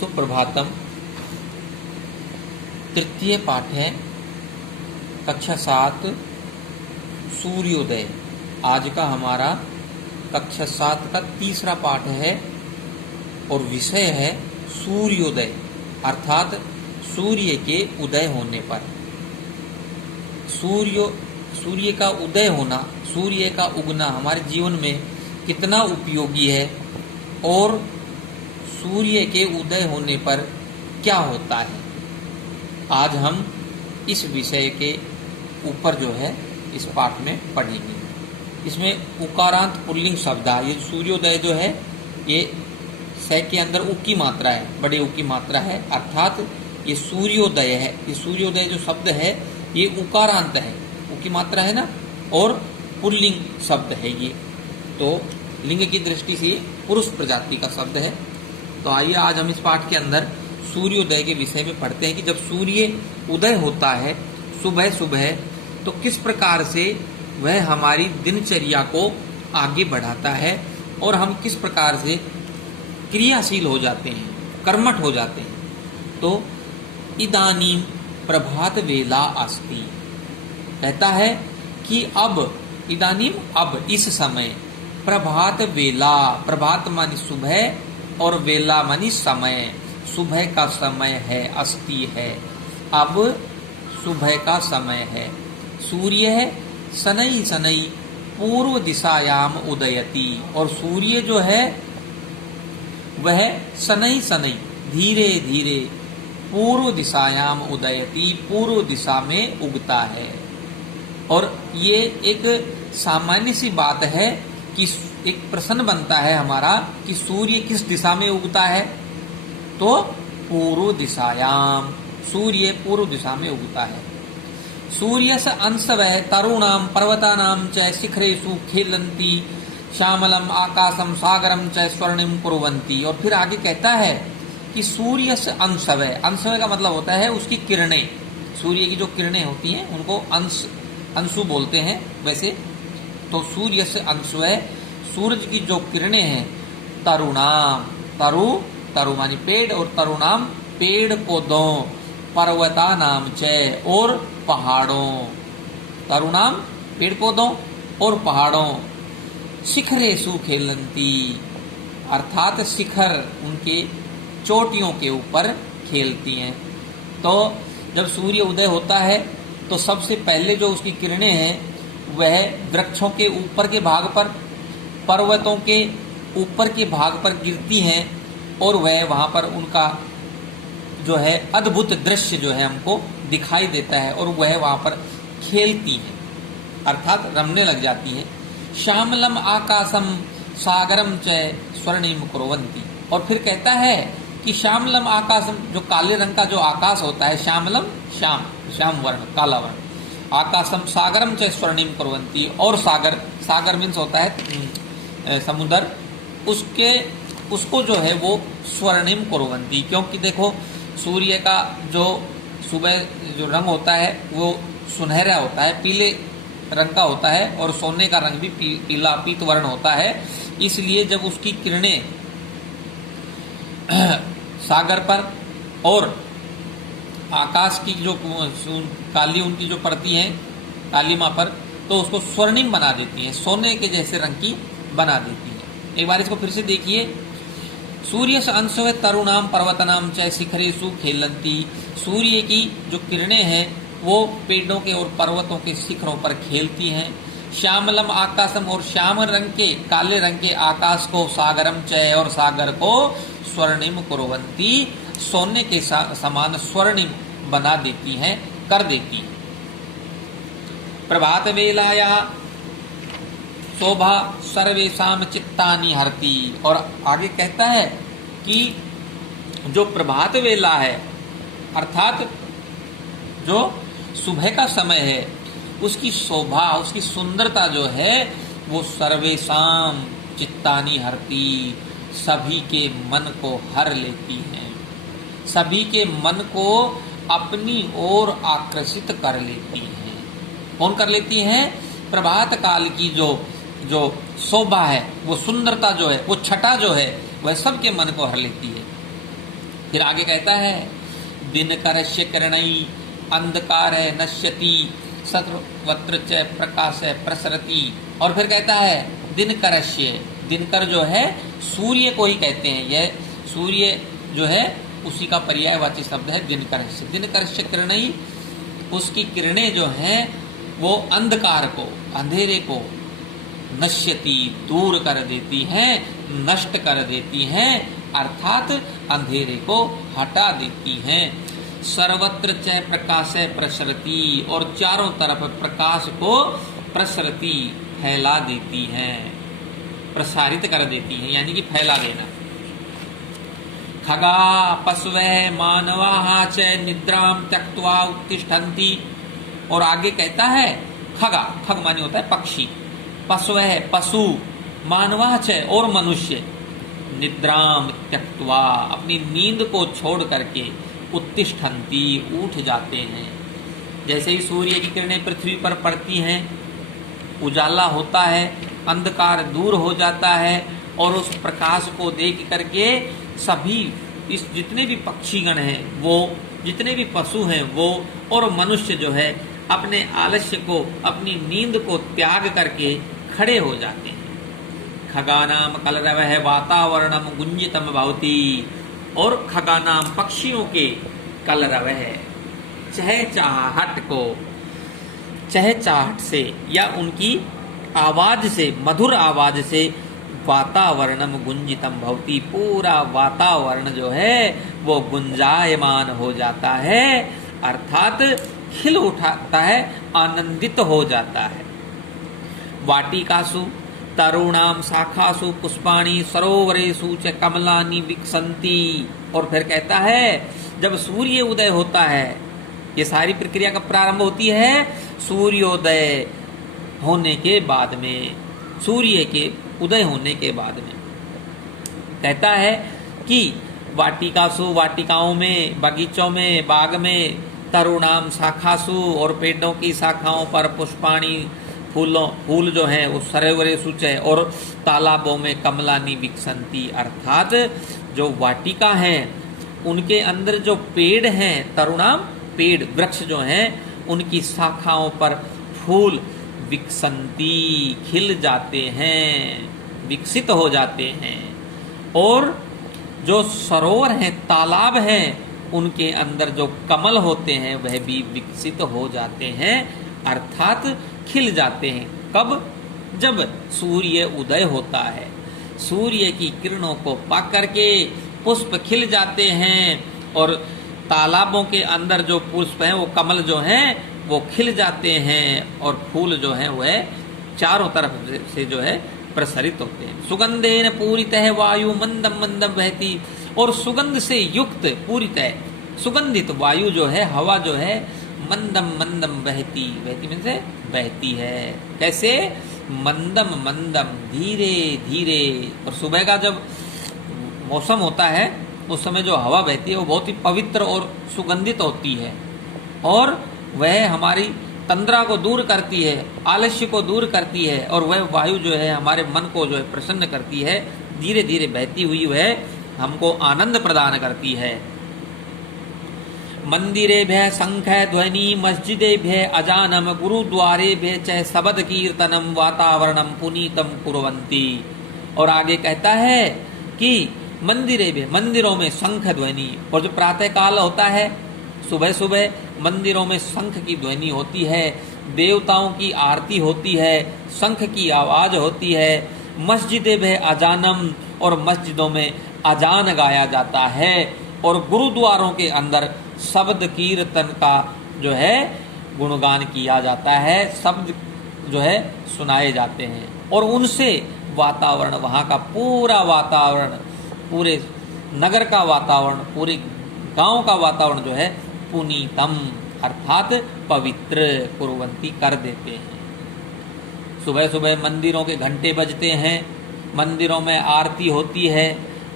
सुप्रभातम। तृतीय पाठ है कक्षा 7 सूर्योदय। आज का हमारा कक्षा 7 का तीसरा पाठ है और विषय है सूर्योदय, अर्थात सूर्य के उदय होने पर। सूर्य का उदय होना, सूर्य का उगना हमारे जीवन में कितना उपयोगी है और सूर्य के उदय होने पर क्या होता है, आज हम इस विषय के ऊपर जो है इस पाठ में पढ़ेंगे। इसमें उकारांत पुल्लिंग शब्द है। ये सूर्योदय जो है ये स के अंदर उ की मात्रा है, बड़े उ की मात्रा है, अर्थात ये सूर्योदय है। ये सूर्योदय जो शब्द है ये उकारांत है, उ की मात्रा है ना, और पुल्लिंग शब्द है ये, तो लिंग की दृष्टि से पुरुष प्रजाति का शब्द है। तो आइए आज हम इस पाठ के अंदर सूर्योदय के विषय में पढ़ते हैं कि जब सूर्य उदय होता है सुबह सुबह तो किस प्रकार से वह हमारी दिनचर्या को आगे बढ़ाता है और हम किस प्रकार से क्रियाशील हो जाते हैं, कर्मठ हो जाते हैं। तो इदानीम प्रभात वेला अस्ति, कहता है कि अब इदानीम अब इस समय, प्रभात वेला, प्रभात मानी सुबह और वेला मानी समय, सुबह का समय है, अस्ति है, अब सुबह का समय है। सूर्य है शनै शनै पूर्व दिशायाम उदयति, और सूर्य जो है वह शनै शनै धीरे धीरे पूर्व दिशायाम उदयति, पूर्व दिशा में उगता है। और ये एक सामान्य सी बात है कि एक प्रश्न बनता है हमारा कि सूर्य किस दिशा में उगता है, तो पूर्व दिशायाम, सूर्य पूर्व दिशा में उगता है। सूर्य से अंशवः तरुणाम पर्वतानाम च शिखरेषु खेलन्ति श्यामलम आकाशम सागरम च स्वर्णिम कुर्वन्ति। और फिर आगे कहता है कि सूर्य से अंशवः, अंशवः का मतलब होता है उसकी किरणें, सूर्य की जो किरणें होती हैं उनको अंशु बोलते हैं वैसे। तो सूर्य से अंशवः, सूरज की जो किरणें हैं, तरुणाम, तरु मानी पेड़, और तरुणाम पेड़ पौधों, पर्वता नाम च और पहाड़ों, तरुणाम पेड़ पौधों और पहाड़ों, शिखरेषु खेलन्ति, अर्थात शिखर उनके चोटियों के ऊपर खेलती हैं। तो जब सूर्य उदय होता है तो सबसे पहले जो उसकी किरणें हैं वह वृक्षों के ऊपर के भाग पर, पर्वतों के ऊपर के भाग पर गिरती हैं और वह वहां पर उनका जो है अद्भुत दृश्य जो है हमको दिखाई देता है और वह वहां पर खेलती हैं, अर्थात रमने लग जाती हैं। श्यामलम आकाशम सागरम च स्वर्णिम कुर्वन्ति, और फिर कहता है कि श्यामलम आकाशम, जो काले रंग का जो आकाश होता है, श्यामलम श्याम, श्याम वर्ण, काला वर्ण, आकाशम सागरम च स्वर्णिम कुर्वन्ति, और सागर मीन्स होता है समुद्र, उसको जो है वो स्वर्णिम कुर्वन्ति, क्योंकि देखो सूर्य का जो सुबह जो रंग होता है वो सुनहरा होता है, पीले रंग का होता है, और सोने का रंग भी पीला पीत वर्ण होता है। इसलिए जब उसकी किरणें सागर पर और आकाश की जो काली उनकी जो पड़ती है कालीमा पर, तो उसको स्वर्णिम बना देती हैं, सोने के जैसे रंग की बना देती हैं। एक बार इसको फिर से देखिए। सूर्य से अंशवः तरुणाम पर्वतनाम च शिखरेषु खेलन्ति, सूर्य की जो किरणें हैं वो पेड़ों के और पर्वतों के शिखरों पर खेलती हैं। श्यामलम आकाशम, और श्याम रंग के, काले रंग के आकाश को, सागरम च, और सागर को स्वर्णिम कुर्वन्ति, सोने के समान स्वर्णिम बना देती हैं, कर देती हैं। प्रभात वेलाया शोभा सर्वेषाम चित्तानि हरति, और आगे कहता है कि जो प्रभात वेला है, अर्थात जो सुबह का समय है, उसकी शोभा, उसकी सुंदरता जो है वो सर्वेषाम चित्तानि हरति, सभी के मन को हर लेती है, सभी के मन को अपनी ओर आकर्षित कर लेती हैं। कौन कर लेती हैं? प्रभात काल की जो शोभा है, वो सुंदरता जो है, वो छटा जो है, वह सबके मन को हर लेती है। फिर आगे कहता है दिनकरस्य किरणै अंधकार नश्यति सर्वत्र च प्रकाश प्रसरति। और फिर कहता है दिनकरस्य, दिनकर जो है सूर्य को ही कहते हैं, यह सूर्य जो है उसी का पर्यायवाची शब्द है दिनकरस्य। दिनकरस्य किरणै, उसकी किरणें जो हैं वो अंधकार को, अंधेरे को नश्यति दूर कर देती हैं, नष्ट कर देती हैं, अर्थात अंधेरे को हटा देती हैं। सर्वत्र च प्रकाश प्रसरति, और चारों तरफ प्रकाश को प्रसरति फैला देती हैं, प्रसारित कर देती हैं, यानी कि फैला देना। खगा पशवे मानवाः च निद्राम त्यक्त्वा उत्तिष्ठन्ति। और आगे कहता है खगा, खग माने होता है पक्षी, पशवे पशु, मानवाः च और मनुष्य, निद्राम त्यक्त्वा अपनी नींद को छोड़ करके उत्तिष्ठन्ति उठ जाते हैं। जैसे ही सूर्य की किरणें पृथ्वी पर पड़ती हैं, उजाला होता है, अंधकार दूर हो जाता है, और उस प्रकाश को देख करके सभी इस जितने भी पक्षीगण हैं वो, जितने भी पशु हैं वो, और मनुष्य जो है अपने आलस्य को, अपनी नींद को त्याग करके खड़े हो जाते हैं। खगानाम कलरवः वातावरणम गुंजितम भवति। और खगानाम पक्षियों के कलरवः चहचहाहट को, चहचहाहट से या उनकी आवाज से, मधुर आवाज से वातावरणम गुंजितम भवति, पूरा वातावरण जो है वो गुंजायमान हो जाता है, अर्थात खिल उठाता है, आनंदित हो जाता है। वाटिकासु तरुणाम शाखासु पुष्पाणि सरोवरेषु च कमलानि विकसन्ति। और फिर कहता है जब सूर्य उदय होता है, ये सारी प्रक्रिया कब प्रारंभ होती है? सूर्योदय होने के बाद में, सूर्य के उदय होने के बाद में। कहता है कि वाटिकासु, वाटिकाओं में, बगीचों में, बाग में, तरुणाम शाखासु और पेड़ों की शाखाओं पर, पुष्पाणि फूल जो है उस सरोवरेषु च, और तालाबों में कमलानि विकसन्ति, अर्थात जो वाटिका है उनके अंदर जो पेड़ हैं, तरुणाम पेड़ वृक्ष जो हैं, उनकी शाखाओं पर फूल विकसन्ति खिल जाते हैं, विकसित हो जाते हैं। और जो सरोवर हैं, तालाब हैं, उनके अंदर जो कमल होते हैं वह भी विकसित हो जाते हैं, अर्थात खिल जाते हैं। कब? जब सूर्य उदय होता है, सूर्य की किरणों को पा करके पुष्प खिल जाते हैं, और तालाबों के अंदर जो पुष्प हैं वो कमल जो हैं वो खिल जाते हैं, और फूल जो हैं वह चारों तरफ से जो है प्रसरित होते हैं। सुगंधेन पूरितः वायु मंदम मंदम बहती, और सुगंध से युक्त पूरितः सुगंधित वायु जो है, हवा जो है, मंदम मंदम बहती, बहती में से बहती है। कैसे? मंदम मंदम, धीरे धीरे। और सुबह का जब मौसम होता है उस समय जो हवा बहती है वो बहुत ही पवित्र और सुगंधित होती है, और वह हमारी तंद्रा को दूर करती है, आलस्य को दूर करती है, और वह वायु जो है हमारे मन को जो है प्रसन्न करती है, धीरे धीरे बहती हुई वह हमको आनंद प्रदान करती है। मंदिरेभ्यः शंख ध्वनि मस्जिदेभ्यः अजानम गुरुद्वारेभ्यः च शबद कीर्तनम वातावरणम पुनीतम कुर्वन्ति। और आगे कहता है कि मंदिरेभ्यः, मंदिरों में शंख ध्वनि, और जो प्रातः काल होता है सुबह सुबह मंदिरों में शंख की ध्वनि होती है, देवताओं की आरती होती है, शंख की आवाज होती है। मस्जिदेभ्यः अजानम, और मस्जिदों में अजान गाया जाता है, और गुरुद्वारों के अंदर शब्द कीर्तन का जो है गुणगान किया जाता है, शब्द जो है सुनाए जाते हैं, और उनसे वातावरण, वहाँ का पूरा वातावरण, पूरे नगर का वातावरण, पूरे गांव का वातावरण जो है पुनीतम अर्थात पवित्र कुर्वन्ति कर देते हैं। सुबह सुबह मंदिरों के घंटे बजते हैं, मंदिरों में आरती होती है,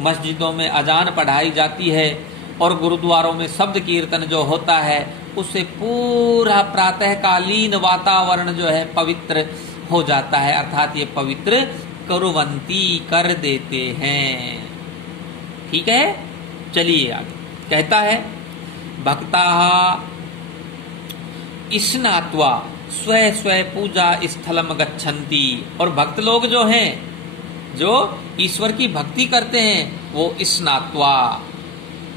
मस्जिदों में अजान पढ़ाई जाती है, और गुरुद्वारों में शब्द कीर्तन जो होता है, उससे पूरा प्रातःकालीन वातावरण जो है पवित्र हो जाता है, अर्थात ये पवित्र कुर्वन्ति कर देते हैं। ठीक है, चलिए आगे। कहता है भक्ताः स्नात्वा स्वे स्वे पूजा स्थलम गच्छन्ति। और भक्त लोग जो हैं, जो ईश्वर की भक्ति करते हैं, वो स्नात्वा,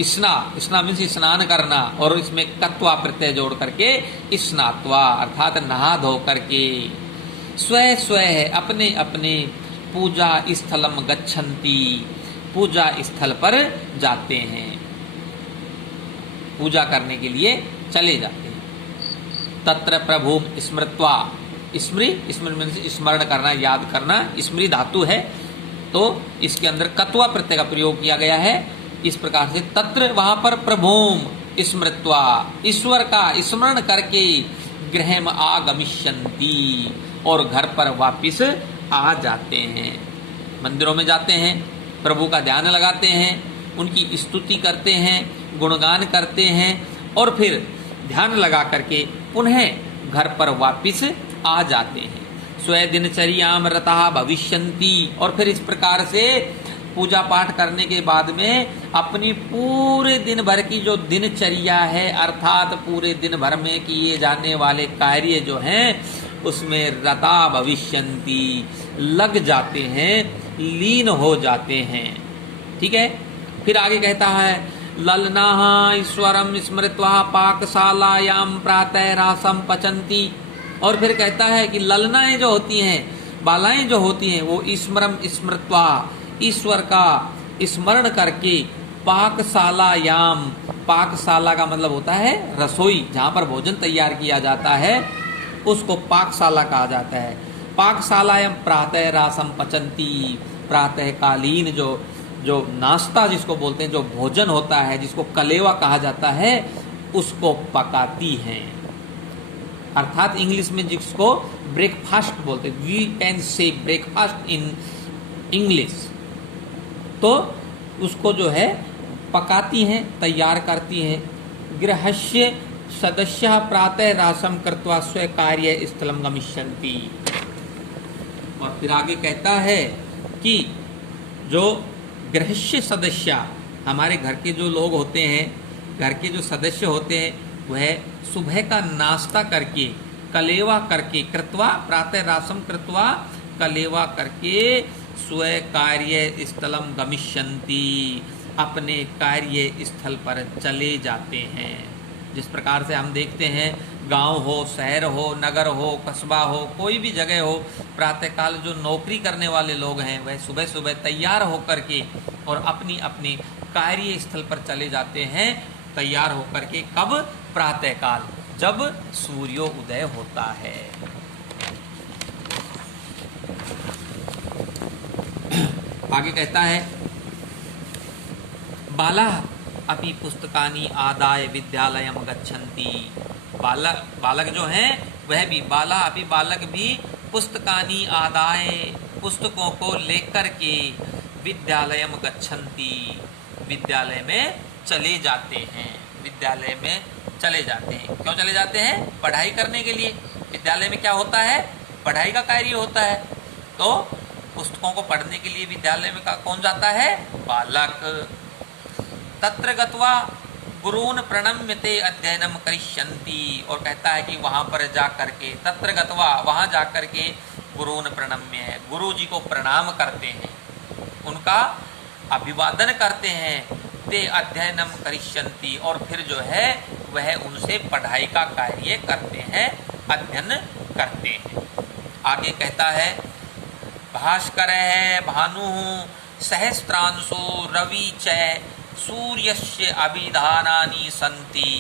स्ना मीन्स स्नान करना, और इसमें कत्वा प्रत्यय जोड़ करके स्नात्वा अर्थात नहा धो करके, स्वे स्वे है अपने अपने, पूजा स्थलम गच्छन्ति पूजा स्थल पर जाते हैं, पूजा करने के लिए चले जाते हैं। तत्र प्रभु स्मृत्वा, स्मरण करना, याद करना, स्मृति धातु है तो इसके अंदर कत्वा प्रत्यय का प्रयोग किया गया है। इस प्रकार से तत्र वहां पर प्रभुम स्मृत्वा, ईश्वर का स्मरण करके, गृहम आगमिष्यन्ति और घर पर वापिस आ जाते हैं। मंदिरों में जाते हैं, प्रभु का ध्यान लगाते हैं, उनकी स्तुति करते हैं, गुणगान करते हैं और फिर ध्यान लगा करके पुनः घर पर वापिस आ जाते हैं। स्वे दिनचर्याम रतः भविष्यन्ति, और फिर इस प्रकार से पूजा पाठ करने के बाद में अपनी पूरे दिन भर की जो दिनचर्या है, अर्थात पूरे दिन भर में किए जाने वाले कार्य जो हैं उसमें रता भविष्यन्ति लग जाते हैं, लीन हो जाते हैं। ठीक है, फिर आगे कहता है ललनाः ईश्वरम स्मृत्वा पाकशालायाम प्रातः रासम पचन्ति। और फिर कहता है कि ललनाएं जो होती हैं, बालाएं जो होती हैं, वो ईश्वरम स्मृत्वा ईश्वर का स्मरण करके, पाकशालायाम, पाकशाला का मतलब होता है रसोई, जहां पर भोजन तैयार किया जाता है उसको पाकशाला कहा जाता है। पाकशालायाम प्रातः रासम पचन्ति, प्रातः कालीन जो नाश्ता जिसको बोलते हैं, जो भोजन होता है, जिसको कलेवा कहा जाता है, उसको पकाती हैं। अर्थात इंग्लिश में जिसको ब्रेकफास्ट बोलते हैं, we can say breakfast in English, तो उसको जो है पकाती हैं, तैयार करती हैं। गृहस्य सदस्य प्रातः रासम कृत्वा स्व कार्य स्थलम गमिष्यन्ति। और फिर आगे कहता है कि जो गृहस्य सदस्य, हमारे घर के जो लोग होते हैं, घर के जो सदस्य होते हैं, वह सुबह का नाश्ता करके, कलेवा करके, कृत्वा प्रातः रासम कृत्वा कलेवा करके स्व कार्य स्थलम गमिष्यन्ति, अपने कार्य स्थल पर चले जाते हैं। जिस प्रकार से हम देखते हैं गांव हो, शहर हो, नगर हो, कस्बा हो, कोई भी जगह हो, प्रातःकाल जो नौकरी करने वाले लोग हैं वह सुबह सुबह तैयार होकर के और अपनी अपनी कार्य स्थल पर चले जाते हैं। तैयार होकर के कब? प्रातःकाल, जब सूर्योदय होता है। आगे कहता है बाला अपि पुस्तकानि आदाय विद्यालयम गच्छन्ति। बालक जो हैं वह भी, बाला अपि बालक भी पुस्तकानि आदाय, पुस्तकों को लेकर के विद्यालयम गच्छन्ति, विद्यालय में चले जाते हैं। विद्यालय में चले जाते हैं, क्यों चले जाते हैं? पढ़ाई करने के लिए। विद्यालय में क्या होता है? पढ़ाई का कार्य होता है। तो पुस्तकों को पढ़ने के लिए विद्यालय में कौन जाता है? बालक। तत्र गत्वा गुरून् प्रणम्यते अध्ययनम करिष्यन्ति। और कहता है कि वहां पर जा करके, तत्र गत्वा, वहां जा करके गुरून् प्रणम्य, गुरु जी को प्रणाम करते हैं, उनका अभिवादन करते हैं। ते अध्ययनम करिष्यन्ति, और फिर जो है वह उनसे पढ़ाई का कार्य करते हैं, अध्ययन करते हैं। आगे कहता है भास्कर है भानु सहस्त्रांशु रवि च सूर्यस्य अभिधानानि सन्ति।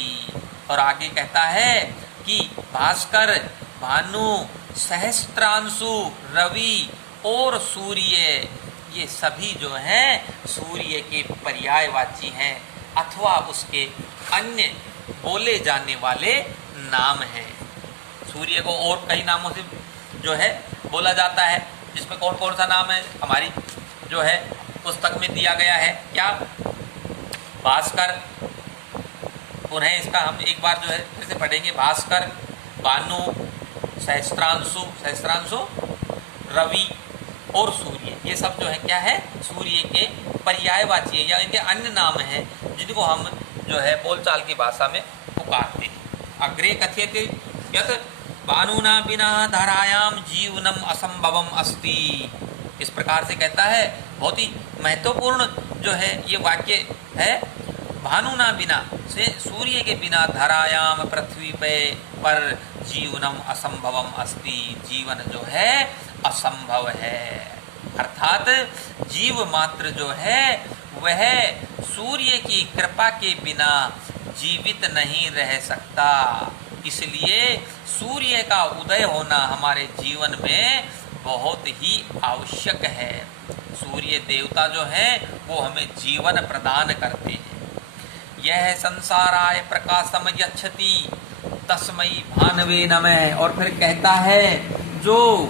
और आगे कहता है कि भास्कर, भानु, सहस्त्रांशु, रवि और सूर्य, ये सभी जो हैं सूर्य के पर्यायवाची हैं अथवा उसके अन्य बोले जाने वाले नाम हैं। सूर्य को और कई नामों से जो है बोला जाता है, जिसमें कौन कौन सा नाम है हमारी जो है पुस्तक में दिया गया है। क्या? भास्कर, पुनः इसका हम एक बार जो है फिर से पढ़ेंगे। भास्कर, भानु, सहस्त्रांशु, रवि और सूर्य, ये सब जो है क्या है? सूर्य के पर्यायवाची है या इनके अन्य नाम हैं, जिनको हम जो है बोलचाल की भाषा में पुकारते हैं। अग्रे कथ्यते यत् भानुना बिना धरायाम जीवनम असंभवम अस्ति। इस प्रकार से कहता है, बहुत ही महत्वपूर्ण जो है ये वाक्य है। भानुना बिना से सूर्य के बिना धरायाम पृथ्वी पे पर जीवनम असंभवम अस्ति, जीवन जो है असंभव है। अर्थात जीव मात्र जो है वह सूर्य की कृपा के बिना जीवित नहीं रह सकता। इसलिए सूर्य का उदय होना हमारे जीवन में बहुत ही आवश्यक है। सूर्य देवता जो हैं वो हमें जीवन प्रदान करते हैं। यह संसाराय प्रकाशम यच्छति तस्मै भानवे नमः। और फिर कहता है जो